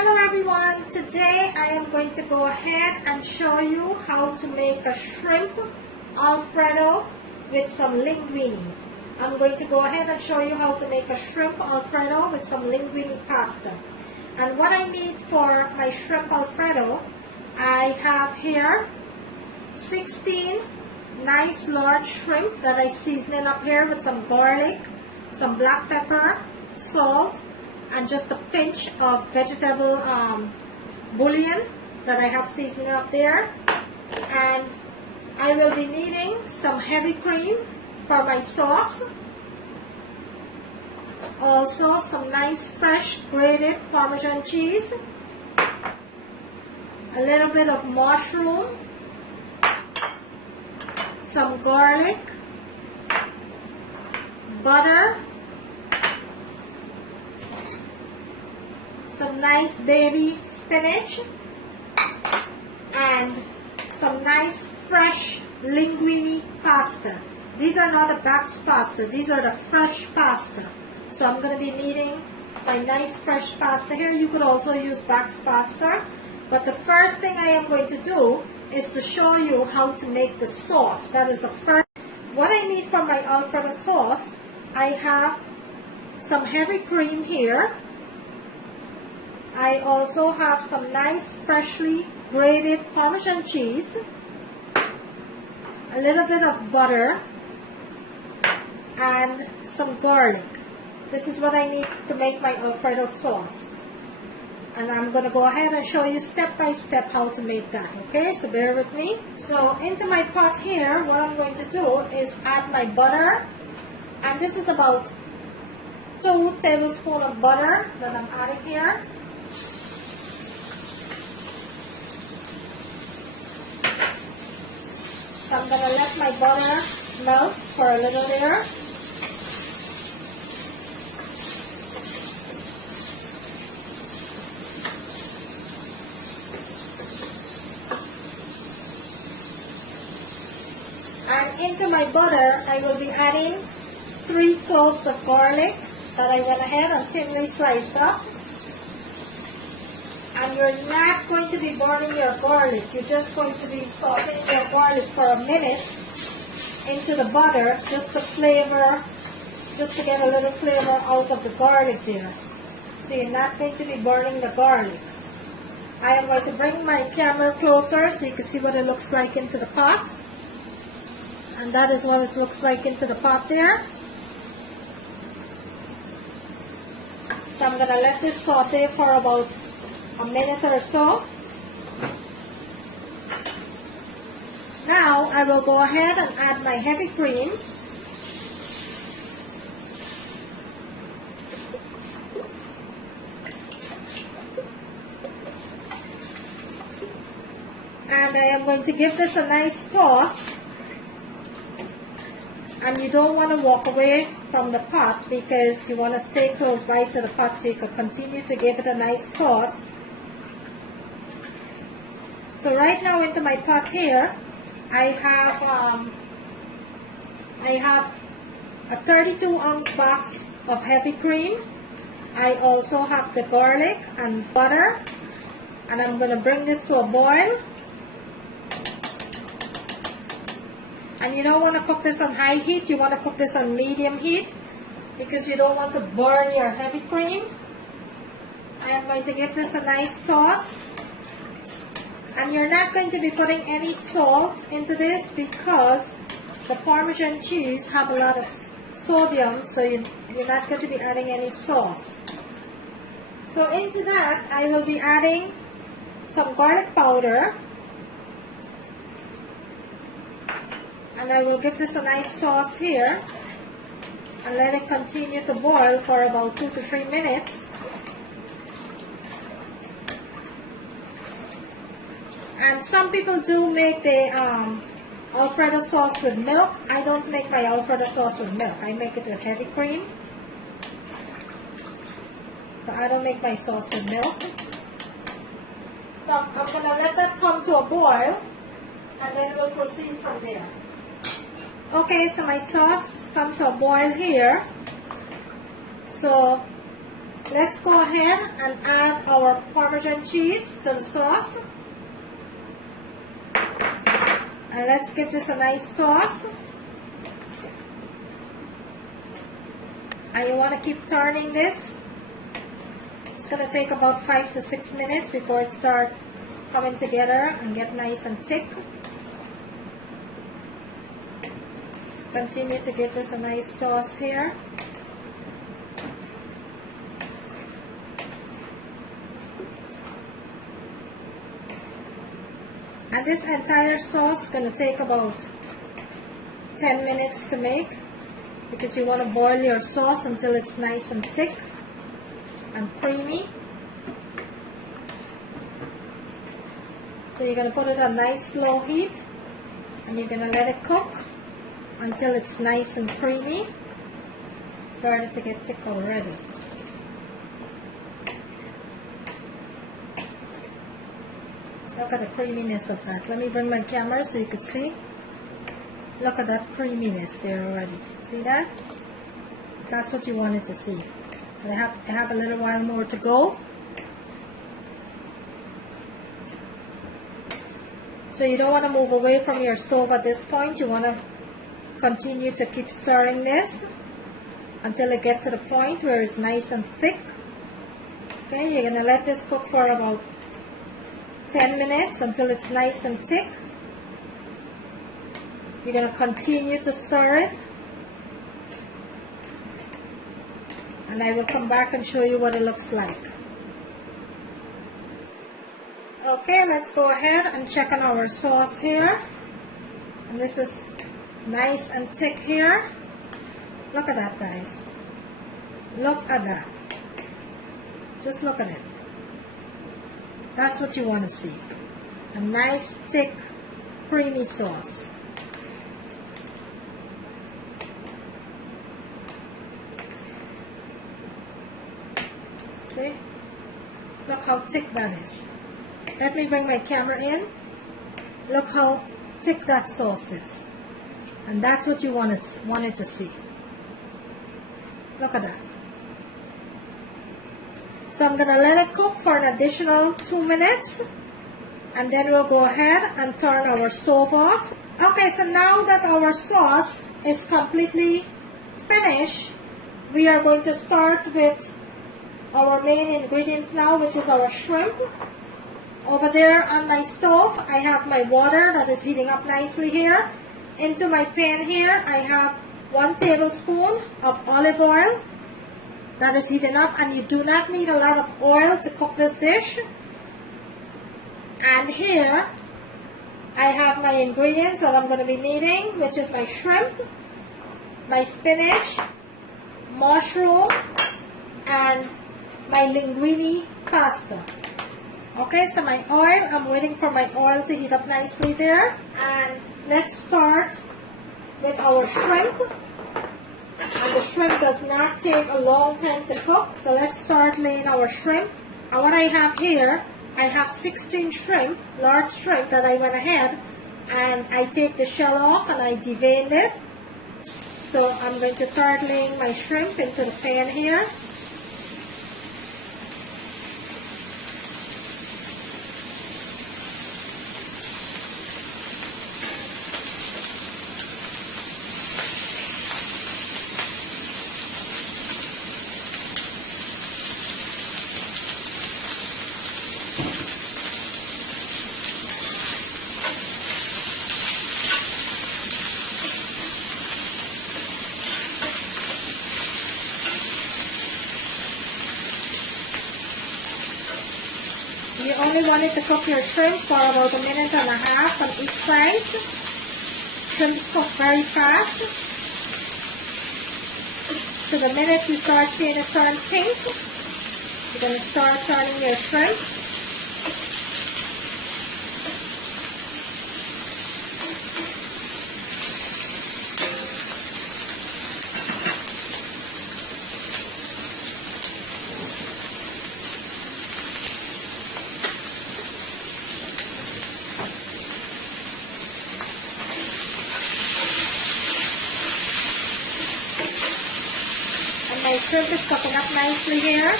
Hello everyone, today I am going to go ahead and show you how to make a shrimp Alfredo with some linguine. I'm going to go ahead and show you how to make a shrimp Alfredo with some linguine pasta. And what I need for my shrimp Alfredo, I have here 16 nice large shrimp that I seasoning up here with some garlic, some black pepper, salt, and just a pinch of vegetable bouillon that I have seasoned up there. And I will be needing some heavy cream for my sauce. Also some nice fresh grated Parmesan cheese, a little bit of mushroom, some garlic, butter, some nice baby spinach, and some nice fresh linguine pasta. These are not the bags pasta, these are the fresh pasta. So I'm going to be needing my nice fresh pasta here. You could also use bags pasta. But the first thing I am going to do is to show you how to make the sauce. That is the first. What I need for my Alfredo sauce, I have some heavy cream here. I also have some nice freshly grated Parmesan cheese, a little bit of butter, and some garlic. This is what I need to make my Alfredo sauce. And I'm going to go ahead and show you step by step how to make that, okay? So bear with me. So into my pot here, what I'm going to do is add my butter. And this is about 2 tablespoons of butter that I'm adding here. So I'm going to let my butter melt for a little there. And into my butter, I will be adding 3 cloves of garlic that I went ahead and thinly sliced up. And you're not going to be burning your garlic. You're just going to be sauteing your garlic for a minute into the butter, just to flavor, just to get a little flavor out of the garlic there. So you're not going to be burning the garlic. I am going to bring my camera closer so you can see what it looks like into the pot. And that is what it looks like into the pot there. So I'm going to let this saute for about a minute or so. Now I will go ahead and add my heavy cream. And I am going to give this a nice toss. And you don't want to walk away from the pot because you want to stay close by to the pot so you can continue to give it a nice toss. So right now into my pot here, I have a 32-ounce box of heavy cream. I also have the garlic and butter, and I'm going to bring this to a boil. And you don't want to cook this on high heat, you want to cook this on medium heat because you don't want to burn your heavy cream. I am going to give this a nice toss. And you're not going to be putting any salt into this because the Parmesan cheese have a lot of sodium, so you're not going to be adding any sauce. So into that, I will be adding some garlic powder. And I will give this a nice toss here and let it continue to boil for about 2 to 3 minutes. And some people do make the Alfredo sauce with milk. I don't make my Alfredo sauce with milk. I make it with heavy cream. So I don't make my sauce with milk. So I'm going to let that come to a boil and then we'll proceed from there. Okay, so my sauce has come to a boil here. So Let's go ahead and add our Parmesan cheese to the sauce. And let's give this a nice toss. And you want to keep turning this. It's going to take about 5 to 6 minutes before it starts coming together and get nice and thick. Continue to give this a nice toss here. And this entire sauce is going to take about 10 minutes to make, because you want to boil your sauce until it's nice and thick and creamy. So you're going to put it on nice slow heat and you're going to let it cook until it's nice and creamy. Started to get thick already. Look at the creaminess of that. Let me bring my camera so you could see. Look at that creaminess there already. See that? That's what you wanted to see. And I have a little while more to go. So you don't want to move away from your stove at this point. You want to continue to keep stirring this until it gets to the point where it's nice and thick. Okay, you're going to let this cook for about 10 minutes until it's nice and thick. You're going to continue to stir it. And I will come back and show you what it looks like. Okay, let's go ahead and check on our sauce here. And this is nice and thick here. Look at that, guys. Look at that. Just look at it. That's what you want to see. A nice, thick, creamy sauce. See? Look how thick that is. Let me bring my camera in. Look how thick that sauce is. And that's what you wanted to see. Look at that. So I'm going to let it cook for an additional 2 minutes. And then we'll go ahead and turn our stove off. Okay, so now that our sauce is completely finished, we are going to start with our main ingredients now, which is our shrimp. Over there on my stove, I have my water that is heating up nicely here. Into my pan here, I have 1 tablespoon of olive oil that is heating up, and you do not need a lot of oil to cook this dish. And here I have my ingredients that I'm going to be needing, which is my shrimp, my spinach, mushroom, and my linguine pasta. Okay, so my oil, I'm waiting for my oil to heat up nicely there. And let's start with our shrimp. And the shrimp does not take a long time to cook. So let's start laying our shrimp. And what I have here, I have 16 shrimp, large shrimp, that I went ahead and I take the shell off and I deveined it. So I'm going to start laying my shrimp into the pan here. You only wanted to cook your shrimp for about 1.5 minutes on each side. Shrimp cook very fast. So the minute you start seeing it turn pink, you're going to start turning your shrimp. My shrimp is cooking up nicely here.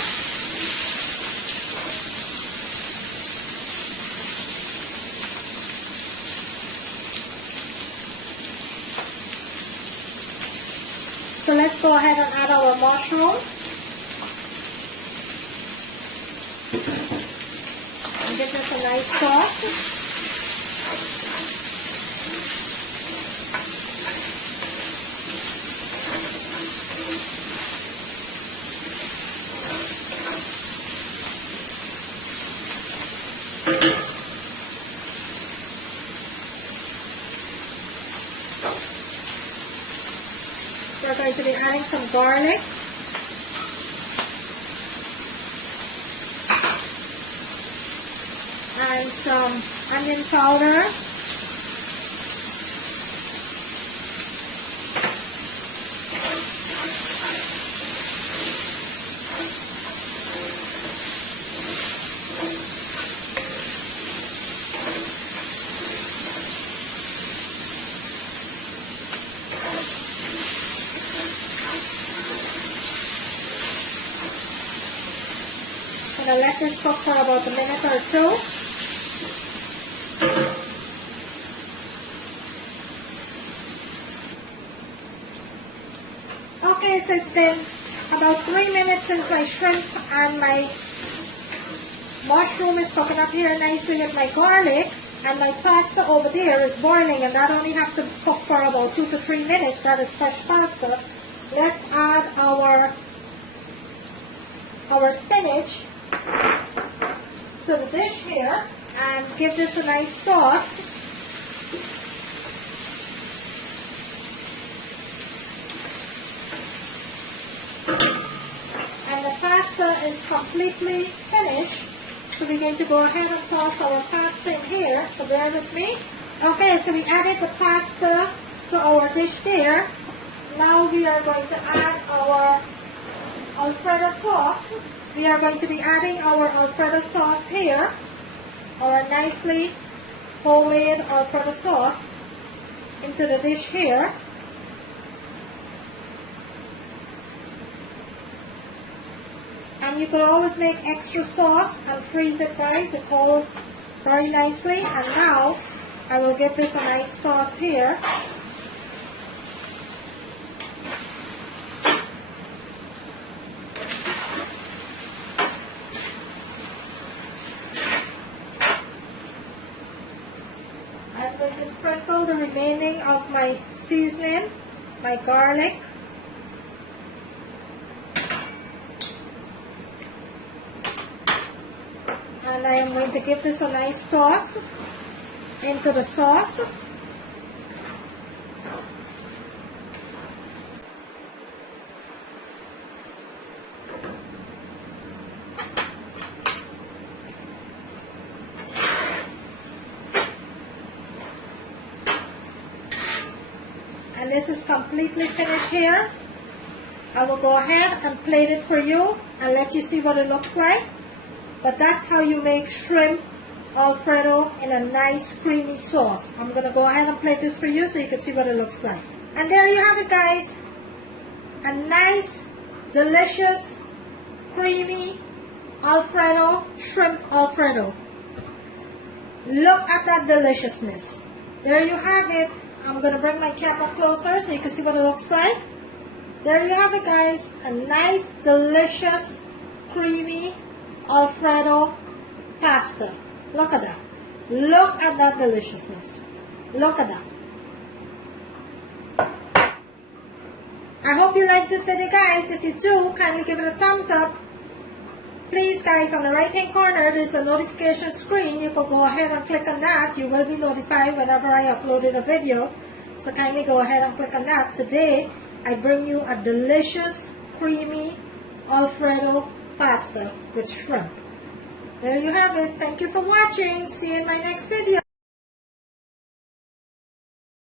So let's go ahead and add our mushroom. And give this a nice sauce. We're going to be adding some garlic. And some onion powder. I'm going to let this cook for about a minute or two. Okay, so it's been about 3 minutes since my shrimp and my mushroom is cooking up here nicely with my garlic, and my pasta over there is boiling, and that only has to cook for about 2 to 3 minutes. That is fresh pasta. Let's add our spinach to the dish here and give this a nice sauce. And the pasta is completely finished, so we're going to go ahead and toss our pasta in here, so bear with me. Okay, so we added the pasta to our dish there. Now we are going to add our Alfredo sauce. We are going to be adding our Alfredo sauce here, our nicely homemade Alfredo sauce, into the dish here. And you could always make extra sauce and freeze it, guys. It holds very nicely. And now I will give this a nice sauce here. I'm going to sprinkle the remaining of my seasoning, my garlic. And I am going to give this a nice toss into the sauce. And this is completely finished here. I will go ahead and plate it for you and let you see what it looks like. But that's how you make shrimp Alfredo in a nice creamy sauce. I'm going to go ahead and plate this for you so you can see what it looks like. And there you have it, guys. A nice, delicious, creamy Alfredo, shrimp Alfredo. Look at that deliciousness. There you have it. I'm going to bring my camera closer so you can see what it looks like. There you have it, guys. A nice, delicious, creamy Alfredo pasta. Look at that. Look at that deliciousness. Look at that. I hope you like this video, guys. If you do, kindly give it a thumbs up. Please, guys, on the right hand corner there's a notification screen. You can go ahead and click on that. You will be notified whenever I uploaded a video. So kindly go ahead and click on that. Today I bring you a delicious, creamy Alfredo pasta with shrimp. There you have it. Thank you for watching. See you in my next video.